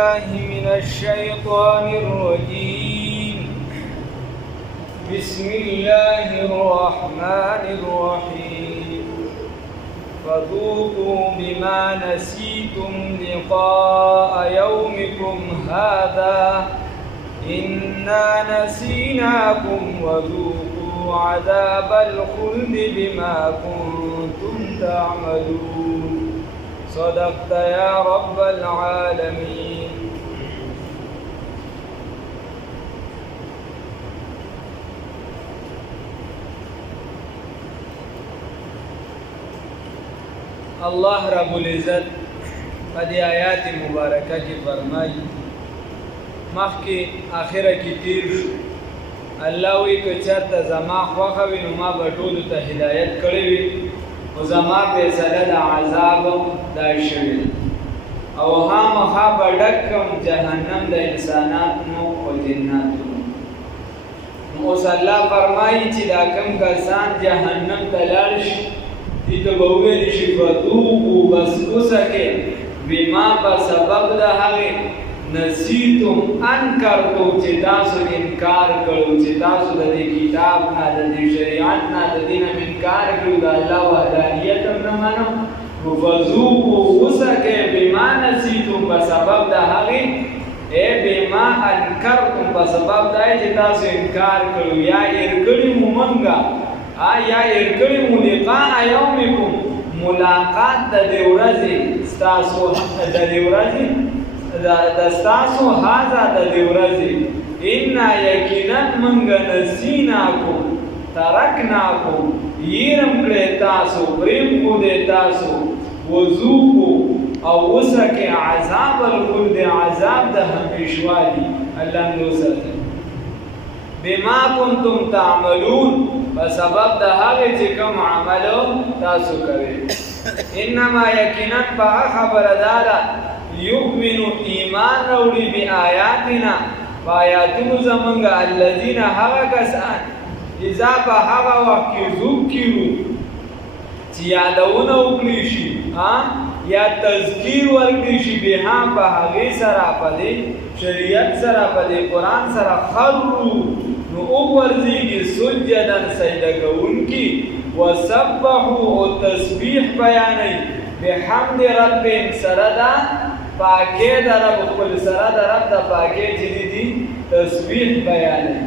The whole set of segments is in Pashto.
بالله من الشيطان الرجيم. بسم الله الرحمن الرحيم. فذوقوا بما نسيتم لقاء يومكم هذا إنا نسيناكم وذوقوا عذاب الخلد بما كنتم تعملون. صدقت يا رب العالمين. الله رب العزت په آیات مبارکه کې فرمایي مخکې اخره کې تیر شو الله وی که چېرته زما خوښه وي نو ما به ټولو ته هدایت کړی وي او زما فیصله د عذاب دا شوې او خامخا به ډک کړم جهنم د انسانانو او جناتو. نو اوس الله فرمایي چې دا کوم کسان جهنم ته لاړ شي دې ته به وویل شي فذوقوا بس اوسکئ بما په سبب د هغې نسیتم انکرتم چې تاسو انکار کړو چې تاسو د دې کتاب نه د دې شریعت نه د دې نه انکار کړو د الله وحدانیت هم نه منو. نو فذوقوا اوسکئ بما نسیتم په سبب د هغې بما انکرتم په سبب د چې تاسو انکار کړو یا هېر کړي مو مونږه یا هېر کړي مو لقاء یومکم ملاقات د دې ورځې ستاسو د دې ورځې د ستاسو هذا د دې ورځې انا یقینا موږ نسیناکم ترکناکم هېرم کړی تاسو پرېښودو دی تاسو وذوقوا او وڅکئ عذاب الخلد عذاب د همیشوالي الله موږ وساتي بما کنتم تعملون په سبب د هغې چې کوم عمل تاسو کوئ. انما یقینا په خبره دا ده یؤمنو ایمان راوړي بآیاتنا په آیاتونو زمونږ الذین هغه کسان اذا په هغه وخت کې ذکرو چې یادونه وکړي شي یا تذکیر ورکړي شي بها په هغې سره په دې شریعت سره په دې قرآن سره خرو نو وګرځېږي سجدن سجده کوونکي وسبحوا او تسبیح بیانوي بحمد ربهم سره ده پاکې د رب خپل سره د رب د پاکې چې دي تسبیح بیانوي.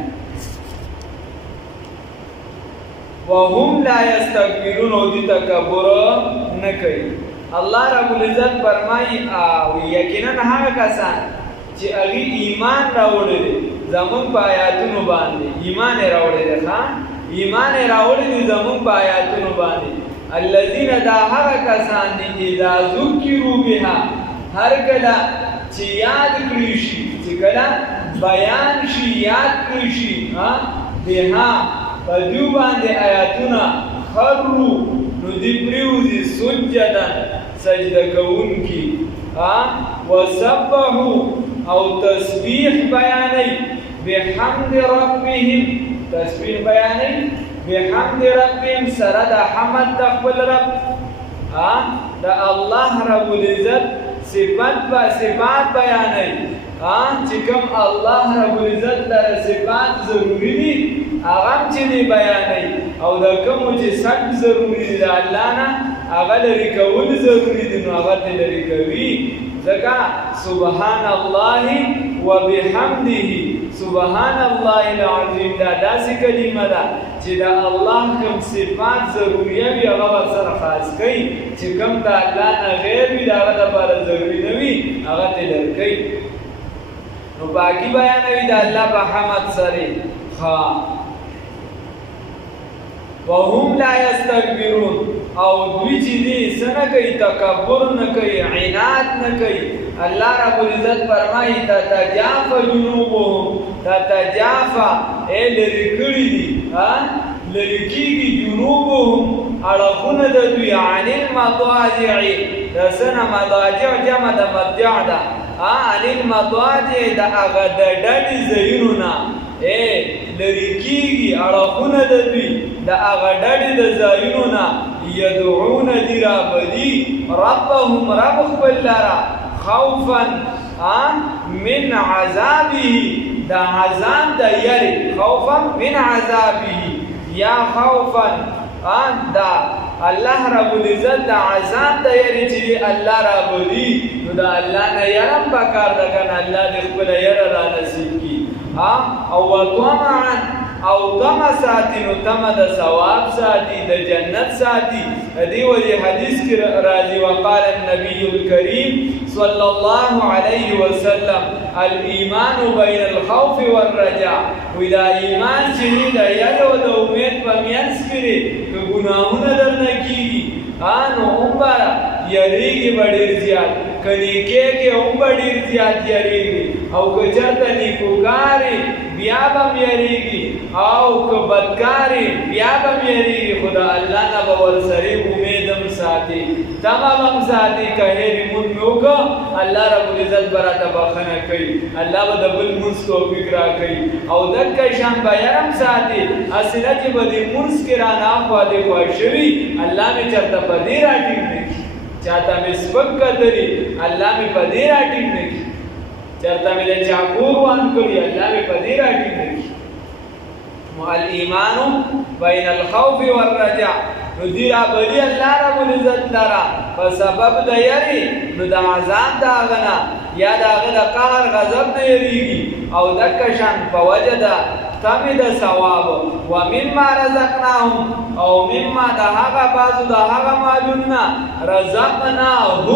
وهم لا یستکبرون او دې تکبر نه کوي. الله رب العزت فرمایي او یقینا هغه کسان چې هغې ایمان راوړی دی زمونږ په آیاتونو باندې ایمان یې راوړی دی ایمان یې راوړی دی زمونږ په آیاتونو باندې الذین دا هغه کسان دي اذا ذکروا بها هر کله چې یاد کړي شي چې کله بیان شي یاد کړي شي بها په دوی باندې آیاتونه خرو نو دې پرېوځي سجدن سجده کوونکي وسبحوا او تسبیح بیانوي بحمد ربهم تسبیح بیانوي بحمد ربهم سره د حمد د خپل رب د الله رب العزت صفات بیانوي چې کوم الله رب العزت لره صفات ضروري دي هغه هم چې دی بیانوي او د کومو چې سخت ضروري دي د الله نه هغه لرې کول ضروري دي نو هغه ترې لرې کوي. ځکه سبحان الله وبحمده سبحان الله العظیم دا داسې کلمه ده چې د الله کوم صفات ضروریه وي هغه ورسره خاص کوي چې کوم د الله نه غیر وي د هغه دپاره ضروري نه وي هغه ترې لرې کوي. نو پاکي بیانوي د الله په حمد سره وهم لا یستکبرون او دوی چې دي څه نه کوي تکبر نه کوي عناد نه کوي. الله رب العزت فرمایي تتجافا جنوبهم تتجافا لرې کړي دي لرې کېږي جنوبهم اړخونه د دوی عن المضاجع د څه نه مضاجع جمع د مضجع ده عن المضاجع د هغه د ډډې ځایونو نه لرې کېږي اړخونه د دوی د هغه ډډې د ځایونو نه یدعون دي رابلي ربهم رب خپل لره خوفا من عذابه دا عذاب دا یری خوفا من عذابه یا خوفا دا الله رب العزت دا عذاب دا یری چې الله رب دی نو دا الله نه یرم پکار دا کنه الله دې خپل یر را نصیب کی او وطمعا او طمع ساتي نو طمع د ثواب ساتي د جنت ساتي دی وجه حدیث کې راځي وقال النبي الكريم صلى الله عليه وسلم الايمان بين الخوف والرجاء ودا ایمان چې د یادو د امید په میانس کې که ګناهونه درنه کیږي نو عمر یریږي ډېر زیات کني کې عمر ډېر زیات یریږي او که چرته نیکوکاري بیا به یریږي او که بدکاري بیا به یریږي خدا الله نه به ورسره امیدم ساتي تمام ساتي که هېر مون وکړه الله رب العزت براته بخنه کوي الله به د بل مونږ توفیق راکوي او دغه شان به یرم ساتي اصله چې به د مونږ کې را نه خوا دې خوښوي الله مې چرته په دې راټینګ نه کړي چاته مې سپک کتري الله مې په دې راټینګ نه کړي چرته مې له چاکور وان کړي الله مې په دې راټینګ نه کړي الايمان بين الخوف والرجاء نو دی را بلی الله رب العزت لرا په سبب د یری نو د عذاب دا غنا یا دا غل قهر غضب نه یریږي او د کشن په وجه دا تمه د ثواب و مما رزقناهم او مما د هغه بازو د هغه مالونه رزقناهم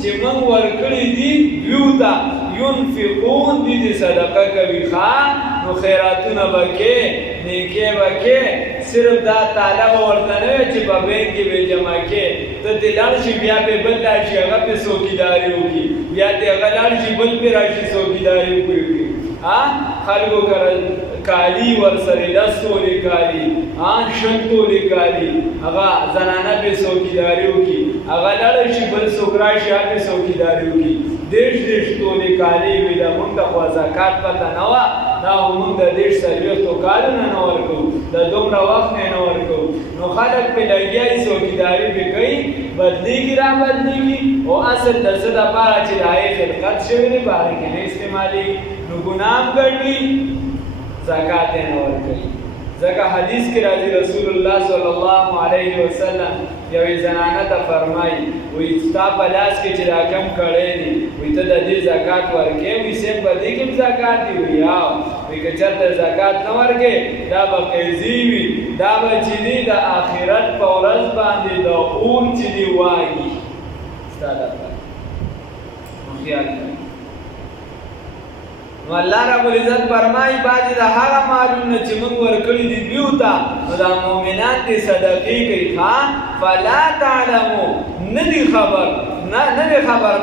چې موږ ورکړي دي دیوتا ينفقون دي صدقه کوي خان نو خیراتونه وکي نیکي وکي صرف دا طالب ورته نه چې په بینک کې به جمع کې ته دلار شي بیا به بل راشي هغه په څوکیداری وکي بیا دې هغه لار شي بل په راشي څوکیداری وکي خلکو کالی ورسره لستوري کالی شنتوري کالی هغه زنانه په څوکیداری وکي هغه لار شي بل څوک راشي هغه څوکیداری وکي دیش ټولې کالی وي دا مونږ ته خو زکات پته نه وه دا مونږ د دیش څلوېښتو کالونه نه ورکوو د دومره وخت نه ورکوو نو خلک پې لګیا دي څوکیداري پې کوي بدلېږي را بدلېږي او اصل د څه دپاره چې د هغې خلقت شوی دی په هغې کې نه استعمالېږي نو ګناه هم ګڼي زکات یې نه ورکوي ځکه حدیث کې راځي رسول الله صلی الله علیه وسلم یوې زنانه ته فرمایي وایي ستا په لاس کې چې دا کم کړی دی وایي ته د دې زکات ورکوې وایي صاحب په دې کې هم زکات دی وایي وایي که چېرته زکات نه ورکوې دا به قیضي وي دا به چې دی د آخرت په ورځ باندې د اور چې دی واګي ستا دپاره نو خیال کوئ نو الله رب العزت فرمایي بعضې د هغه مالونه چې موږ ورکړي دي دوی ته نو دا مؤمنان دې صدقې کوي فلا تعلمو نه دي خبر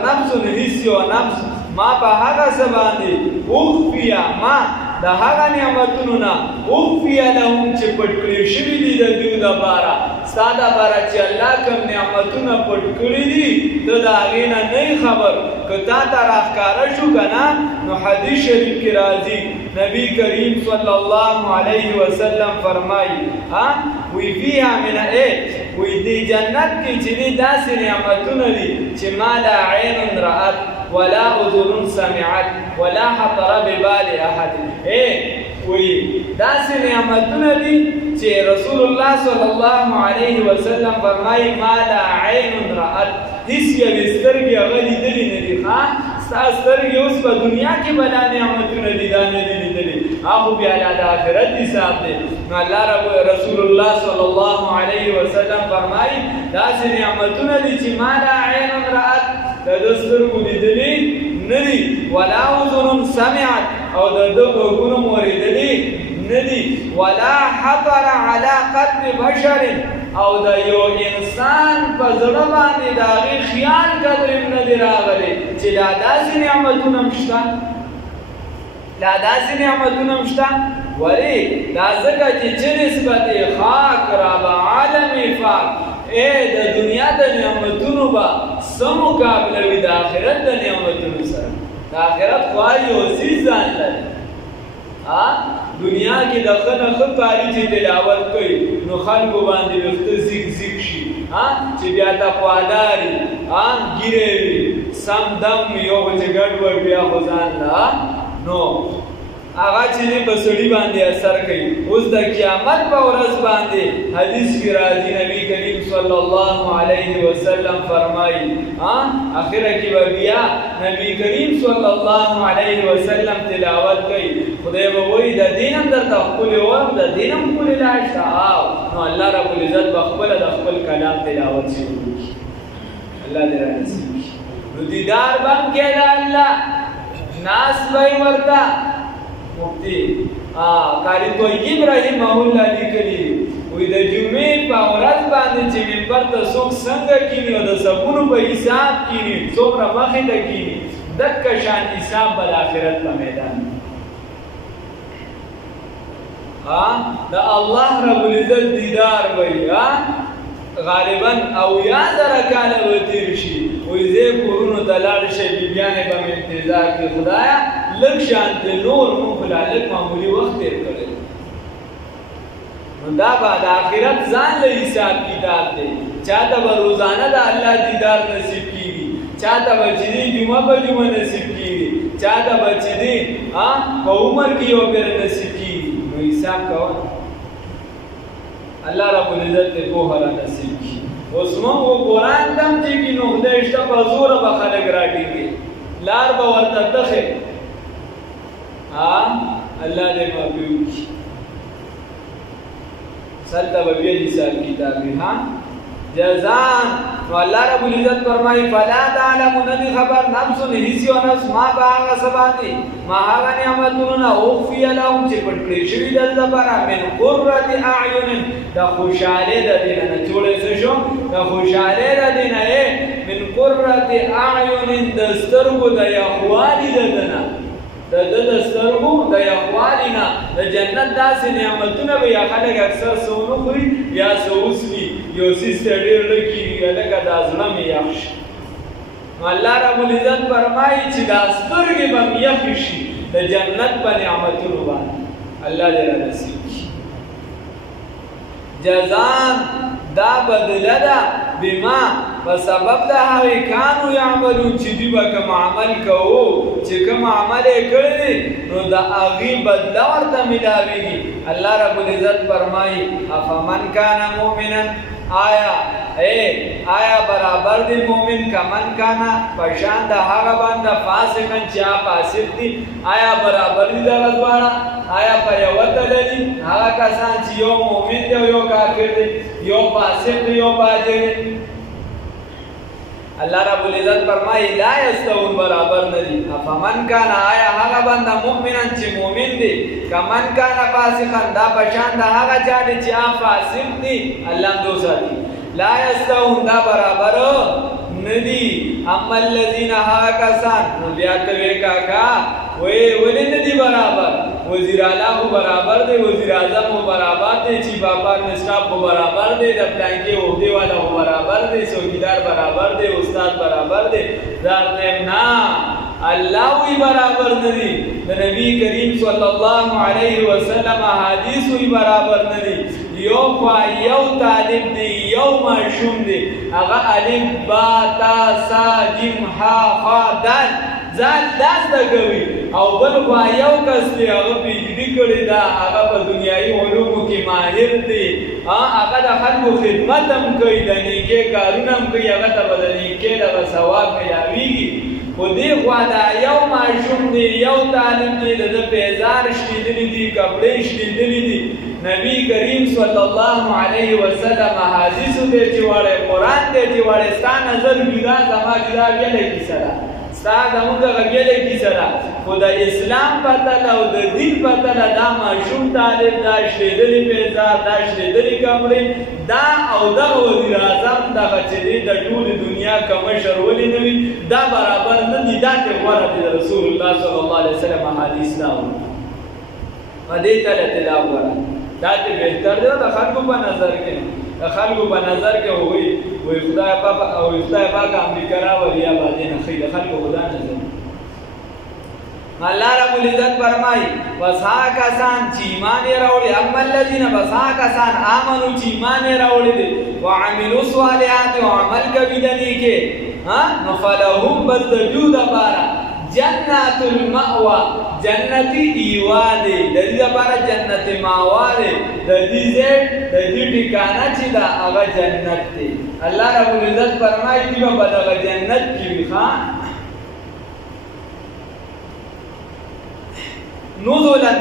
نفس هیڅ یو نفس ما په هغه څه باندې اخفیه ما د هغه نعمتونو نه اخفیه لهم چې پټ کړي شوي دي د دوی دپاره ستا دپاره چې الله کوم نعمتونه پټ کړي دي ته د هغې نه نه خبر که تا ته راښکاره شو که نه نو حدیث شریف کې راځي نبی کریم صلی الله علیه وسلم فرمایي وی فیها من وی دی جنت کې چې دی داسې نعمتونه دي چې ما لا عین رأت ولا اذن سمعت ولا خطر ببال احد وی داسې نعمتونه دي چې رسول الله صلی الله علیه وسلم فرمایي ما لا عین رأت هیڅ یوې سترګې هغه لیدلې نه دي ستا سترګې اوس په دنیا کې به دا نعمتونه دي دا نه دي لیدلې هغه بیا د آخرت حساب دی نو الله رسول الله صلی الله علیه وسلم فرمایي داسې نعمتونه دي چې ما لا عین رأت د ده سترګو لیدلې نه دي ولا اذن سمعت او د ده غوږونه مو اورېدلې نه دي ولا خطر علی قلب بشر او د یو انسان په زړه باندې د هغې خیال قدر هم نه دی راغلی چې لا داسې نعمتونه هم شته ولې دا ځکه چې نسبت خاک رب عالم پاک د دنیا د نعمتونو به څه مقابله وي د آخرت د نعمتونو سره د آخرت خو هر یو څیز ځان لري دنیا کې د ښه نه ښه کاري چې تلاوت کوي نو خلکو باندې ویښته زیګ زیګ شي چې بیا تقواداري ګیرې وي سم دم یو چې ګډوډ بیا خو ځان لا نو هغه چې په سړي باندې اثر کوي. اوس د قیامت په ورځ باندې حدیث کې راځي نبی کریم صلی الله علیه وسلم فرمایي اخره کې به بیا نبی کریم صلی الله علیه وسلم تلاوت کوي خدای به وایي د دین هم درته ښکلې وم د دین هم ښکلې لاړ شه نو الله رب العزت به خپله د خپل کلام تلاوت شروع کړي. الله دې رانصیب کړي. نو دیدار به هم کې د الله ناس به یې ورته مفتی قاری طیب رحمه الله لیکلي وی د جمعې په ورځ باندې چې منبر ته څوک څنګه کینی او د سبونو په حساب کینی څومره مخې ته کینی دکه شان حساب به د آخرت په میدان د الله رب العزت دیدار وی غالبا او یا زره کاله به تیر شي وی زه کورونو ته لاړ شي بیبیانې به مې انتظار کړي خدایه لږ شانت نور مونږ خو لا لږ معمولي وخت تېر کړی نو دا به د آخرت ځان له حساب کتاب دی. چاته به روزانه د الله دیدار نصیب کېږي چاته به چې دی جمعه په جمعه نصیب کېږي چاته به چې دی په عمر کې یو پېره نصیب کېږي نو حساب کوه الله رب العزت دې پوهه را نصیب کړي. اوس موږ قرآن دم چې کي نو خدای شته په زوره به خلک راټینګي لار به ورته تخې الله دې معافي وکړي. سلطه به بیا حساب کتاب وي جزان نو الله رب العزت فرمایي فلا تعلم ندی خبر نفس هیڅ یو نفس ما به هغه څه باندې ما هغه نعمتونه نه اوفي لهم چې پټ کړي شوي دلته لپاره من قرة اعین د خوشحالۍ د دې نه جوړې څه شو د خوشحالۍ د دې نه من قرة اعین د سترګو د یخوالي د ده نه د سترګو د یخوالي نه د جنت داسې نعمتونه به یا خلک اکثر څه ونه خوري یا څه وڅښي یو څیز ته ډېر لږ کېږي لکه دا زړه مې یخ شي نو الله رب العزت فرمایي چې دا سترګې به مې یخې شي د جنت په نعمتونو باندې الله دې رانصیب کړي. جزان دا بدله ده بما په سبب د هغې کانو یعملون چې دوی به کوم عمل کوو چې کوم عمل یې کړی دی نو د هغې بدله ورته میلاویږي. الله رب العزت فرمایي افمن کان مؤمنا آیا برابر دی مومن کمن کانا پشان د هغه باندې فاسقن چې فاسق دي آیا برابر دي دغه دواړه آیا په یو تللی هغه کسان چې یو مومن دی او یو کافر دی یو فاسق دی یو فاجر دی الله رب العزت فرمایي لا یستوون برابر ندي افمن کان آیا هغه باندې مؤمنان چې مومن دي کمن کان فاسقن دا پشان د هغه چا دي چې فاسق دي الله دوسا دي لا یستوون دا برابر ندي اما الذين هاکسان نو بیا ته کاکا ولی ندی برابر وزیر اعلی کو برابر دی وزیر اعظم کو برابر دی چیف آف اسٹاف کو برابر دی د پلانکی عہدے والا کو برابر دی څوکیدار برابر دی استاد برابر دی ذاتنا الله وی برابر ندی د نبی کریم صلی الله علیه وسلم حدیث وی برابر ندی یو خوا یو طالب دی یو معشوم دی هغه الف با تا سا جیم ها خا دال ځان داس کوي او بل خوا یو کس دی هغه پیجډي کړی دا هغه په دنیایي علومو کې ماهر دی هغه د خلکو خدمت هم کوي د نیکۍ کارونه هم کوي هغه ته به د نیکۍ دغه ثواب میلاویږي خو دې خوا دا یو ماشوم دی یو طالب دی د ده پیزار شلیدلي دي کپړې شلیدلي دي نبی کریم صلی الله علیه وسلم حدیثو دی چې واړی قرآن دی چې واړی ستا نظر ګیدا زما ګیدا بیله کیسه ده ستا زموږ هغه بیله کیسه ده خو د اسلام پتله او د دین پتله دا ماشوم طالب دا شلیدلي پیزار دا شلیدلي کپړې دا او دغه وزیر اعظم دغه چې دی د ټولې دنیا که مشر ولې نه وي دا برابر نه دي دا ترې غوره دي د رسول الله صلی الله علیه وسلم حدیث دا و دې ته دا وګوره دا ته بهتر دی د خلکو په نظر کې د خلکو په نظر کې وایي خدای پاک امریکا راولي یا باندې نه ښایي د خلکو خدا نظر الله رب العزت فرمایي وسا کسان چې ایمان یې راوړي اما الذين وسا کسان امنو چې ایمان یې راوړي دي وعملوا الصالحات وعمل کوي د نیکه نو فلهم بدجود بارا جنات المأوى جنتی ایواده د دې لپاره جنت ماوا ده د دې ټکانه چې دا هغه جنت دی الله رب العزت فرمایي چې په دغه جنت کې ښا نزلا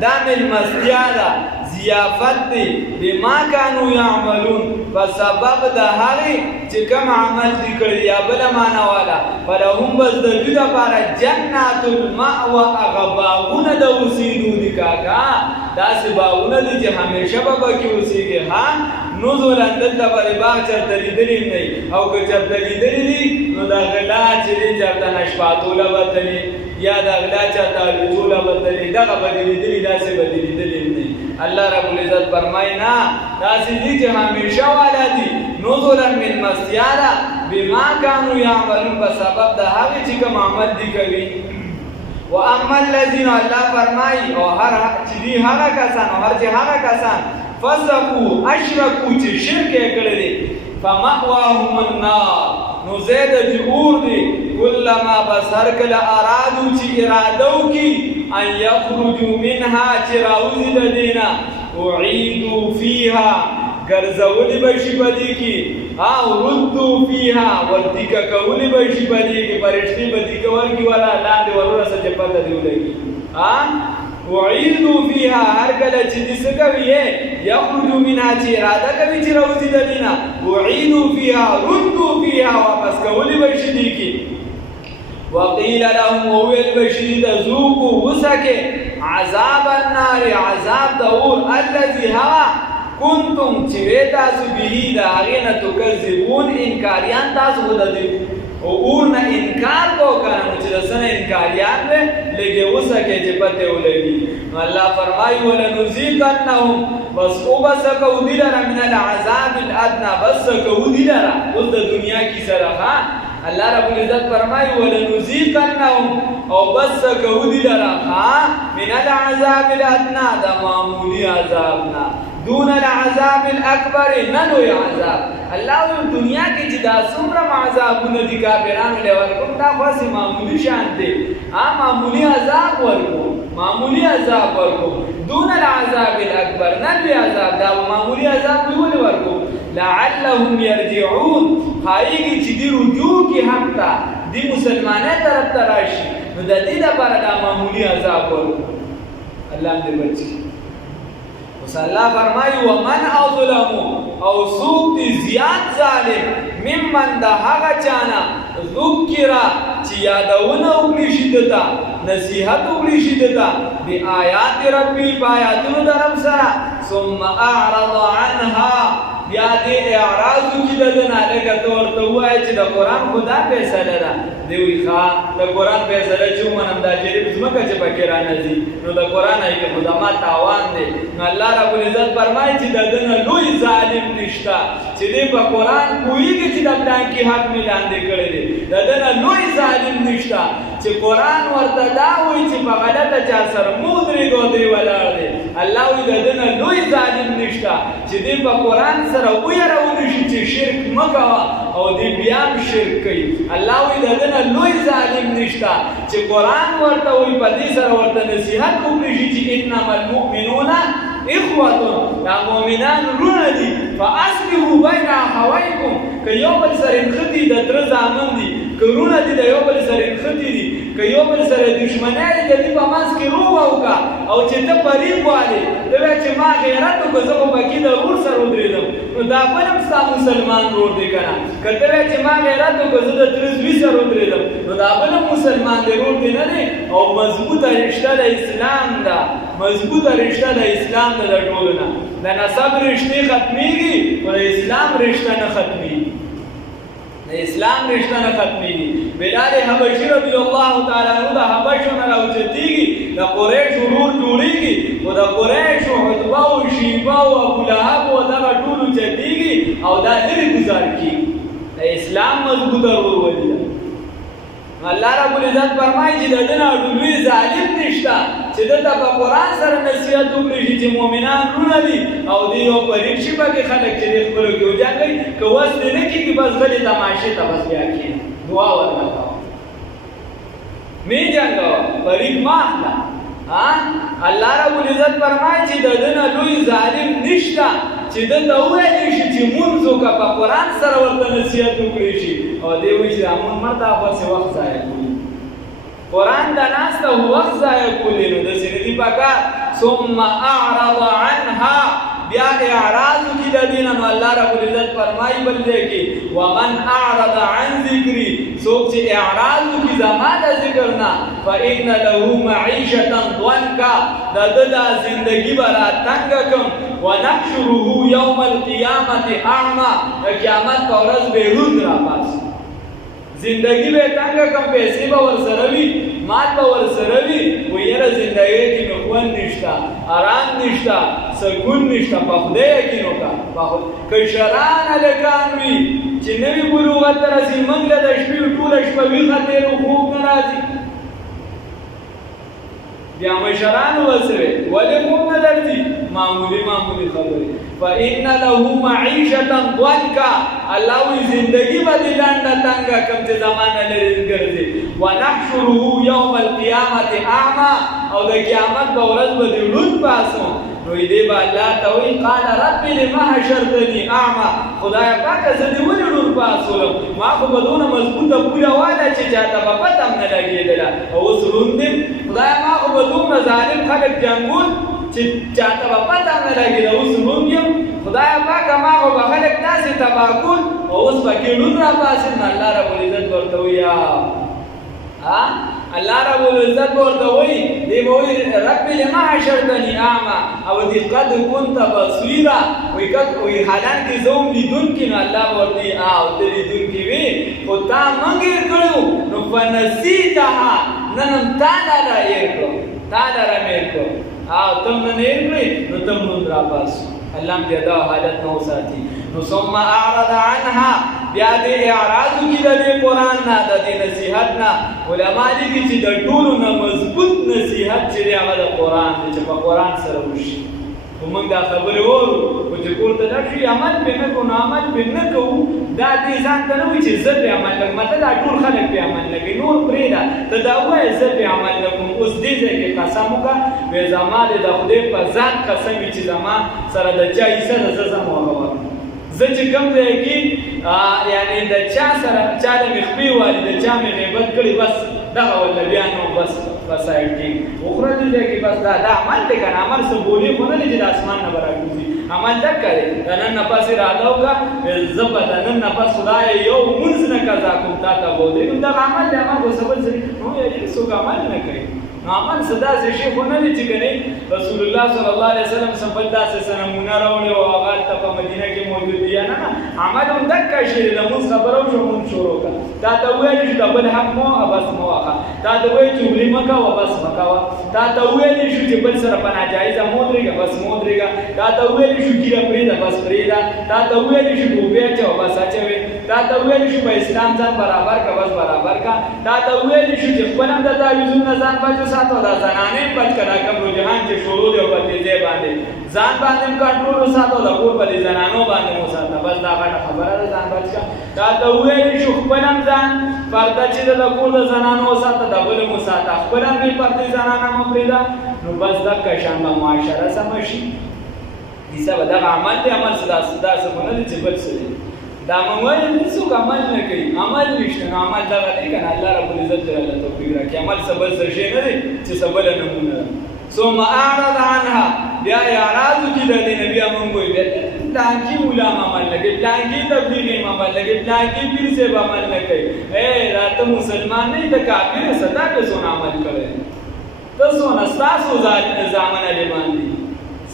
دامل مسجادا ضیافت دی بما كانوا يعملون فسبب د هغه چې کوم عمل دي کړی یا بل معنا والا فلهم بذلوا لپاره جنات المأوى غباغونه د اوسېدو دي کاکا داسې باغونه دي چې همیشه به کې اوسېږي ها نزلا دلته باندې باغ چرته لیدلی نه او که چرته لیدلی دي نو دا غلا چې چرته نشپاتوله وتلی یا دا غلا چرته لوټوله وتلی دغه به لیدلی داسې به لیدلی نه الله رب العزت فرمایي نه داسې دي چې همیشه والا دي نزلا من مسیارا بما كانوا يعملون بسبب د هغه چې کوم عمل دي کوي واما الذين الله فرمایي او هر چې دي هغه کسان او هر چې هغه کسان فسقوا اشركوا چې شرک کړی دي فمأواهم النار نو زید دی اور دی کلما بسر کل ارادو چی ارادو کی ان یخرجو منها چی راوزی دینا اعیدو فیها گرزولی بشی بدی کی ردو فیها ودیکا کولی بشی بدی کی پرشتی بدی کور کی والا لاندی ورورا سا چپتا دیو لگی وعیدو فیها هر کله چې دې څه کوي یخرجو منها چې اراده کوي چې راوځي د دینه وعیدو فیها ردو فیها واپس کولی بشي دي کی وقیل لهم وویل بشي ذوقوا وسکه عذاب النار عذاب د اور الذي ها کنتم چې تاسو به دا غینه تکذبون انکاریان تاسو ودی او اور نه انکار کو کنه چې دسنه انکاریان له لګي وسکه چې پته ولګي الله فرمایي ولنذيقنهم بس او بس کو دلرا من العذاب الادنى بس کو دلرا اوس د دنیا کی سره الله رب العزت فرمایي ولنذيقنهم او بس کو دلرا من العذاب الادنى دا معمولی عذابنا دون العذاب الاكبر نلوی عذاب الله دنیا کې چې دا څومره عذابونه دي کافرانو له ورکوم دا خاصه معمولی شان دي معمولی عذاب ورکو دون العذاب الاكبر نلوی عذاب دا معمولی عذاب ولې ورکو لعلهم يرجعون خایږي چې دی رجوع کې حق ته دی مسلمانانه طرف ته راشي نو د دې لپاره دا معمولی عذاب ورکو الله دې بچي وس الله فرمایي ومن اظلم او سوق دي زیات ظالم ممن ده هغه چانا ذکر چې یادونه وکړي شدتا نصیحت وکړي شدتا بیاات ربی بیااتونو درم سره ثم اعرض عنها بیا دې اعراض کی دنا لکه ورته وای چې د قران خدا فیصله ده دی وی ښا د قران فیصله چې مونږ د شریف زمکه چې پکې را نزي نو د قران ایکه خدا ما تاوان دی نو الله رب العزت فرمایي چې دنه لوی ظالم نشتا چې دې په قران کویږي چې د پلان کې حق ملاندې کړی دی دنه لوی ظالم نشتا چې قران ورته دا وایي چې په غلطه چا سره مودري ګوډي ولاړ دی الله وی دنه لوی ظالم نشتا چې دې په قران سره ويرونه شي چې شرک مکوا او دې بیا شرک کوي الله وی دنه لوی ظالم نشتا چې قران ورته وی په دې سره ورته نصيحت وکړي چې انما المؤمنون اخوه دا مؤمنان رونه دي فاصلحوا بين اخويكم که یو بل سره خدي د تر ځامن دي کورونه دي د یو بل سره خدي دي که یو بل سره دښمنۍ د دې په منځ کې روغ وکا او چې ته پریب والی دا چې ما غیرت کو زه په کې د ور سره ودرېدم نو دا بلم ستا مسلمان ور دي کنه کته چې ما غیرت کو زه د تر زوی سره ودرېدم نو دا بلم مسلمان دی ور دي نه او مضبوطه رشتہ د اسلام دا مضبوطه رشتہ د اسلام د ټولنه د نسب رشتې ختميږي او د اسلام رشتہ نه ختميږي اسلام رشتہ نه ختميږي بلال حبشي رضی الله تعالی عنہ د حبشو نه راوځيږي د قریش نور جوړيږي او د قریش عتبه او شیبه او ابو لهب او دا ټول چتيږي او دا لري گزار کی اسلام مضبوط ورولي الله رب العزت فرمایي چې د دې نه لوی ظالم نشته چې دته په قرآن سره نصیحت وکړي چې مؤمنان رونه دي او دی یو پریک شي به خلک چې د خپلو کې وجنګوي که وس دې نه کېږي بس غلې تماشې ته بس بیا کښېنه دعا ورنه کوه مې جنګوه پریک مه اخله الله رب العزت فرمایي چې د دې نه لوی ظالم نشته چې دته وویلی شي چې مونځ وکړه په قرآن سره ورته نصیحت وکړی شي او دی وایي چې دا مونځ مه ته بسې وخت ضایع کړي قرآن ته ناسته وخت ضایع کولی نو داسې نه دي پکار ثم اعرض عنها بیا اعراض کی د دین نو الله رب العزت فرمایي بل دی کې ومن اعرض عن ذکری څوک چې اعراض کی زما د ذکر نه فإن له معیشة ضنکا د زندگی برا تنگ کم ونحشره یوم القیامت اعما قیامت په ورځ به روند را پاس زندگی به تنگ کم پیسې به ورسره وي مال به ورسره وي خو یاره زندګۍ کې نو خوند نشته آرام نشته سکون نشته په خدای یقین وکړه کشران هلکان وي چې نوي بلوغت ته رسي موږ له د شپې ټوله شپه ویښه تېرو خوب نه راځي بیا مشران وسوي ولې خوب نه درځي معمولی خبرې فإن له معیشة ضنکا الله وی زندگی به دې لنډه تنګه کوم چې زمانه لري ګرځي ونحشره یوم القیامت اعما او د قیامت په ورځ به دې ړوند باسو نو دې به الله ته وی قال رب لما حشرتني اعما خدای پاک زه دې ولې ړوند باسولم ما خو به دونه مضبوطه پوله واله چې چاته به پته هم نه لګېدله او اوس ړوند یم خدای ما خو به دومره ظالم خلک جنګول چې چاته به پته هم نه لګېده اوس ړوند یم خدای پاک ما خو به خلک داسې تباه کول او اوس پکې ړوند راباسم نو الله رب العزت ورته وایي الله رب العزت ورته وایي دی به وایي رب لما حشرتني اعما او دی قد كنت بصیرا وایي حالانکې زه هم لیدونکي نو الله به ورته وایي او ته لیدونکي وې خو تا موږ هېر کړو نو فنسیتها نن هم تا لره هېر کړو تا لره مې هېر کړو او تم نن هېر کړې نو تم ړوند راباسو الله دې دا حالت نه وساتي نو ثم اعرض عنها بیا دې اعراض کی د قرآن نه د نصیحت نه علما دي چې د ټولو نه مضبوط نصیحت چې هغه د قرآن چې په قرآن سره وشي موږ دا خبره وورو چې کوته دا شي عمل به نه کوو عمل به نه کوو دا دې ځان ته نه وي چې زه به عمل کوم مته دا ټول خلک به عمل کوي نور پرېږده ته دا وایې زه به عمل نه کوم اوس دې ځای کې قسم وکړه وایې زما د خدای په ذات قسم وي چې زما سره د چا حصه ده زه ځم هغه ورکړم زه چې کوم ځای کې یعنې د چا سره چا له مې خپې والي د چا مې غیبت کړي بس دغه ولا بیا نو بس سایډ کې اخره دې ځای کې بس دا عمل دی که نه عمل څه بولې خو نه دی چې د اسمان نه به راګوځي عمل دکه دی د نن نه پس اراده وکړه زه به د نن نه پس خدایه یو مونځ نه قضا کوم تا ته به ودرېږم دغه عمل دی عمل خو څه بل څه نو یاري څوک عمل نه کوي نو عمل څه داسې شی خو نه دی چې که نه رسول الله صلی الله علیه وسلم څه بل داسې څه نمونه راوړې او هغه هلته په مدینه کې موجود دی یا نه عمل هم دکه شی دی د مونځ خبره وشوه مونځ شروع کړه تا ته وویلې شو د بل حق مه وهه بس مه وهه تا ته وویل چې چغلي مه کوه بس مه کوه تا ته وویلې شو چې بل سره په ناجایزه مه ودرېږه بس مه ودرېږه تا ته وویلې شو ګیره پرېږده بس پرېږده تا ته وویلې شو ټوپۍ اچوه بس اچوې تا ته وویلې شو په اسلام ځان برابر کړه بس برابر کړه تا ته وویلې شو چې خپل هم د تعویضونو نه ځان بچ وساته دا زنانې هم بچ کړه کوم رجحان چې شروع دی او په دې ځای باندې ځان باندې هم کنټرول وساته د کور په دې زنانو باندې مو وساته بس دا غټه خبره ده ځان بچ کړه تا ته وویلې شو خپل هم ځان پرده چې د کور د زنانو وساته د بل مو وساته خپل هم بې پردې زنانه مه پرېږده نو بس دکه شان به معاشره سمه شي کیسه به دغه عمل دی عمل څه داسې خو نه دی چې بل څه دی دا موږ وایو هېڅوک عمل نه کوي عمل نشته نو عمل دغه دی که نه الله رب العزت دې راله توفیق راکړي عمل څه بل څه شی نه دی چې څه بله نمونه ده ثم اعرض عنها بیا اعراض وکړي د دې نه بیا موږ وایو بیا پلانکي مولا هم عمل نه کوي پلانکي تبلیغ هم عمل نه کوي پلانکي پیر صاحب عمل نه کوي دا ته مسلمان نه یې د کافر صدا پې څونه عمل کړی ته څونه ستاسو زامن عالمان دي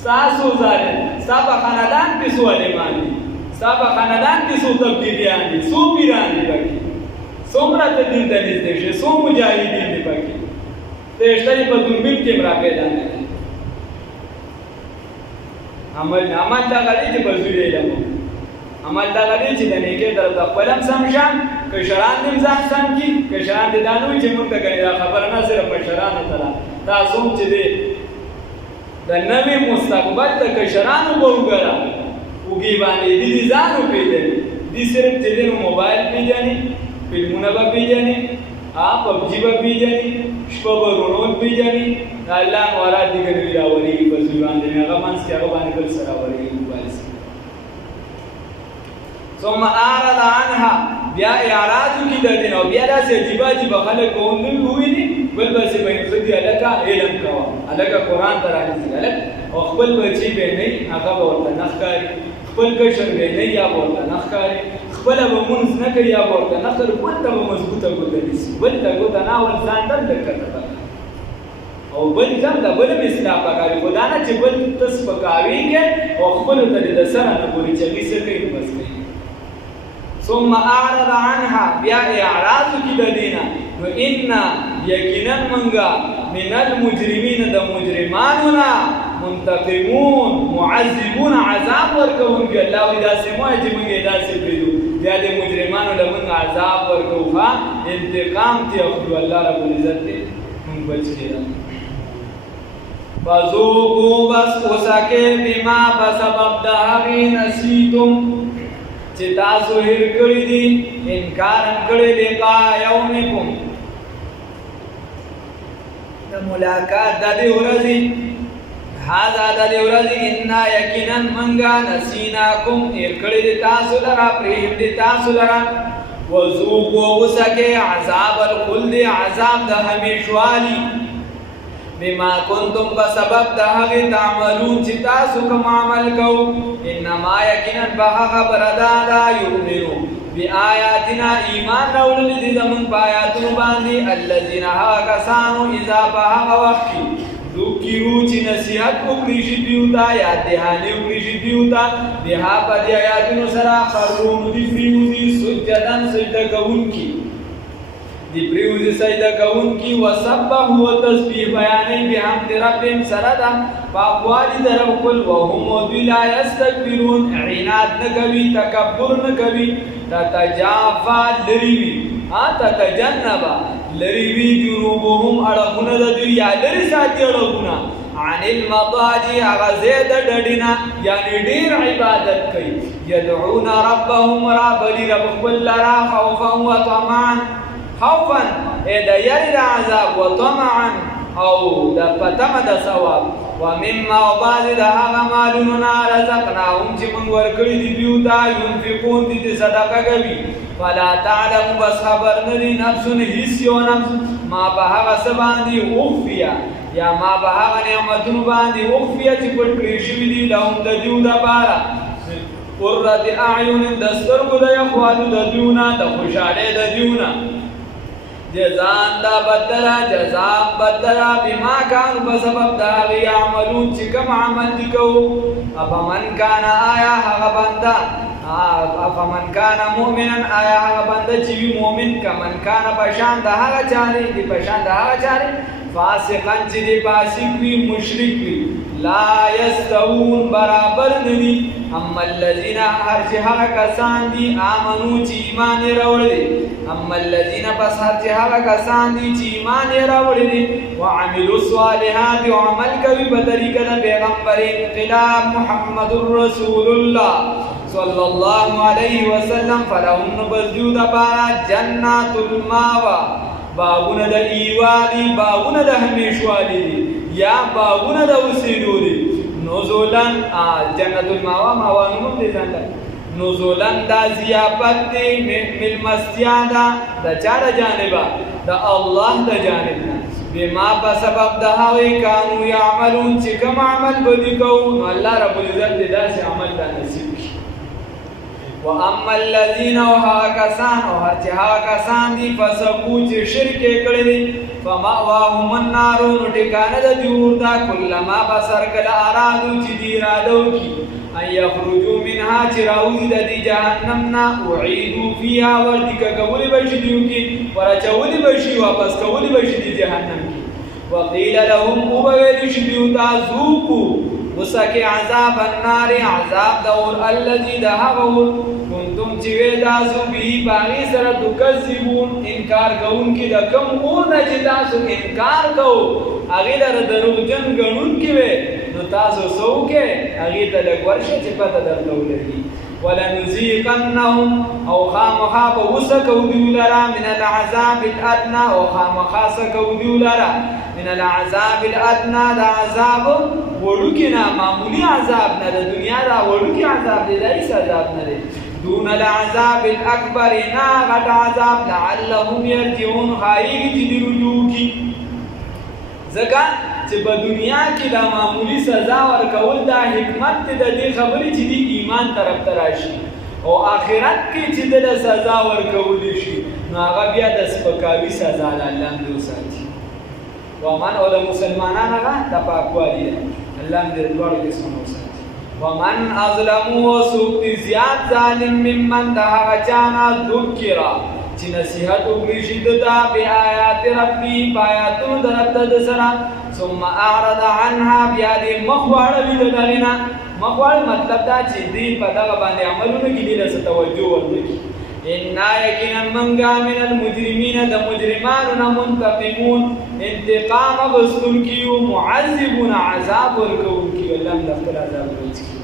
ستاسو ظالم ستا په خاندان کې څو عالمان دي ستا په خاندان کې څو تبلیغیان دي څو پیران دي پکې څومره ته دین ته نږدې شوې څو مجاهدین دي پکې ته شته په دوربین کې هم راپیدا نه کړې عمل دغه دی چې په زوی علم عمل دغه دی چې د نیکۍ طرف ته خپل هم سم شم کشران دې ځان سم کی کشران دې دا نه وي چې موږ ته ګڼې دا خبره نه صرف مشرانو ته ده تاسو هم چې دی د نوي مستقبل د کشرانو به وګوره وږي باندې دې ځان وپېژني دې صرف چې دی نو موبایل پېژني فلمونه به پېژني پبجي به پېژني شپه به رونوټ پېژني د الله مراد دې ګڼې راولېږي په زوی باندې هغه منځ کې هغه باندې بل څه راولېږي موبایل سره ثم اعرض عنها بیا اعراض کی د دین او بیا داسې عجیبه خلک کوندل ویني بل بس به خدي الکا علم کوا الکا قران ته راځي الک او خپل بچي به نه هغه ورته نخکاری خپل کشر به نه یا ورته نخکاری خپل به مونږ نه کوي یا ورته نخر ورته مضبوطه ګوته دي بل ته ګوته نه ول ځان دل کړه او بل ځم د بل مثلا پکاري خدا نه چې بل تس پکاوي کې او خپل ته د سره نه ګوري چې څه کوي بس کوي ثم اعرض عنها بیا اعراض کی بدینا و ان یقینا منغا من المجرمین د مجرماننا منتقمون معذبون عذاب ورکون کی الله اذا سمع چې موږ ادا سپیدو بیا د مجرمانو له موږ عذاب ورکوخه انتقام تی او الله رب العزت موږ بچی فذوقوا بس وسکه بما بسبب دهغی نسیتم چې تاسو هیر کړی دي انکار کړی لقاء یومکم د ملاقات د دې ورځې هاذا د دې ورځې ان یقینا منغا نسیناکم هیر کړی دي تاسو لرا پرېږ دي تاسو لرا وذوقوا وسکه عذاب الخلد عذاب د همیشوالي بما کنتم بسبب د هغه تعملون چې تاسو کوم عمل کو انما یقینا به خبر دا یؤمنو بیااتنا ایمان راوړل دي زمون پایاتونو باندې الذين هاکسانو اذا به وقت ذکرو چې نصیحت وکړي شي دیوتا یا دهانه وکړي شي دیوتا بها په آیاتونو سره خرون دي فریوزي سجدان سجده کوونکی دی پریوزی سجده کون کی وسبح و تسبیح بیانی بحمد ربهم سردا پاکوالی در کل وهم ودی لا یستکبرون عناد نکوی تکبر نکوی تتجافا لریوی تتجنبا لریوی جنوبهم اڑخون ددوی یا لری ساتی اڑخون عن المضاجع غزید ڈڈنا یعنی دیر عبادت کئی یدعون ربهم رابلی رب قبل را خوفا و طمعا خوفا دا یری دا عذاب و طمعا او دا پتم دا ثواب و مما و بعض دا آغا مالوننا رزقناهم چی من ورکڑی دی بیوتا ينفقون دی صدقه گوی فلا تعلم بس خبر ندی نفسن حسی و نفس ما بها سباندی اخفیا یا ما بها نعمتون باندی اخفیا چی پت کریشوی دی لهم دا دیو دا بارا قررت اعیون دسترگو دا یخوالو دا دیونا دا خوشاله دا دیونا جزان دا بدلا جزام بدلا بما کانو بسبب دا غی عملون چی کم عمل دکو افمن کان آیا حق بندا افمن کان مؤمنا آیا حق بندا چیوی مومن کمن کان پشان دا حق چاری دی پشان دا حق چاری فاسقن چی دی پاسق وی مشرک وی لا یستوون برابر ندی اما الذین هر چی حق کسان دی آمنو چی ایمان روڑ دی اما الذین پس هر چی حق کسان دی چی ایمان روڑ دی وعملوا الصالحات وعمل کبی بطریقہ دا پیغمبر انقلاب محمد رسول اللہ صلی اللہ علیہ وسلم فلهم بزجود بارا جنات الماوى باغون دا ایوالی باغون دا ہمیشوالی دی یا باغون دا وسیدو دی نزولن جنت الماوى موانون دی زندہ نزولن دا زیابت دی ملمستیان دا چار جانبا دا اللہ دا جانبنا بما بسبب دا ہوئی کانو یعملون چکم عمل بدی کون اللہ رب العزت دا سے عمل دا نصیب کی واما الذين وهاكسان او هر چې هاکسان دي فسقو چې شرک کړي دي فمأواهم النار نو ټکانه د دیور دا کلمہ بسر کله ارادو چې دی رادو کی ان یخرجوا منها چې راوځي د جهنم نا اعيدوا فيها ورتک قبول بشي دیو کی ورچول بشي واپس قبول بشي دی جهنم کی وقيل لهم وبویل شدیو ذوقوا وسکه عذاب النار عذاب دور الذي دهغور کنتم چې شوی تاسو به باغی سره تکذبون انکار کوونکي د کوم اونه چې تاسو انکار کوو هغې لره دروغجن ګڼونکي وې نو تاسو څه وکړئ هغې ته لږ ورشه چې پته درته ولګي ولنذيقنهم او خامخا به وسکو دوی لره من العذاب الادنى او خامخا سکو دوی لره من العذاب الادنى د عذاب وړوکي نه معمولي عذاب نه د دنیا دا وړوکي عذاب دی دا هېڅ عذاب نه دی دون العذاب الاکبر نه غټ عذاب لعلهم یرجعون ښایېږي چې دوی رجوع کړي ځکه چې په دنیا کې دا معمولی سزا ورکول دا حکمت دی د دې خبرې چې دی ایمان طرف ته راشي او آخرت کې چې د سزا ورکولی شي نو هغه بیا د سپکاوي سزا له الله دې وساتي ومن او د مسلمانانو هغه د پاکوالي ده الله دې دواړو قسمونه وساتي ومن اظلم وسوق زیات ظالم ممن د هغه چا نه ذکر چې نصیحت وکړي شي دته بآیات ربي بآیاتونو د رب د سره ثم اعرض عنها بیا دې مخ واړوي د دغې نه مخ واړ مطلب دا چې دوی په دغه باندې عملونه کې دې له څه توجه ورنکړي انا یقینا منګه من المجرمین د مجرمانو نه منتقمون انتقام اخیستونکي یو معذبون عذاب ورکوونکي الله د خپل عذاب ورکوي